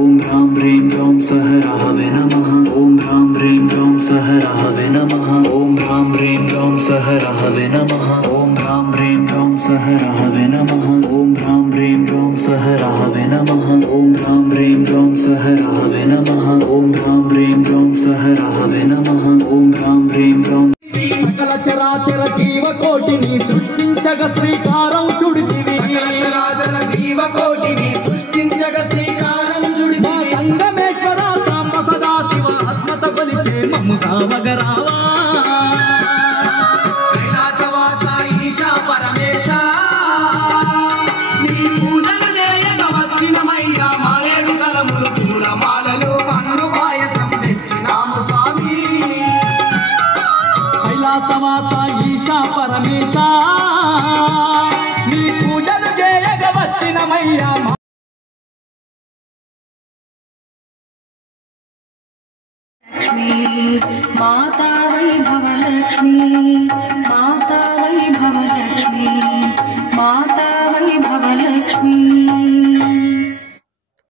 ओम ह्रां ह्रीं ह्रौं सः राहवे नमः। ओम ह्रां ह्रीं ह्रौं सः राहवे नमः। ओम ह्रां ह्रीं ह्रौं सः राहवे नमः। ओम ह्रां ह्रीं ह्रौं सः राहवे नमः। ओम ह्रां ह्रीं ह्रौं सः राहवे नमः। ओम ह्रां ह्रीं ह्रौं सः राहवे नमः। ओम ह्रां ह्रीं ह्रौं सः राहवे नमः। ओम ह्रां ह्रीं ह्रौं सकल चराचर जीवकोटिनि सृष्टिंचग श्रीकारं చుడితివి। सकल चराचर जीवकोटिनि सृष्टिंचग श्रीकारं చుడితివి। సంగమేశ్వర సాంబ సదాశివ ఆత్మత బలిచే మమ్ముగా వగరావా। కైలాసవాస ఈశా పరమేశ నీ పూజలు చేయగ వచ్చినమయ్యా మారేడు దళములు పూలమాలలు పండు పాయసం తెచ్చినాము స్వామి। కైలాసవాస ఈశా పరమేశ నీ పూజలు చేయగ వచ్చినమయ్యా। लक्ष्मी माता वैभवलक्ष्मी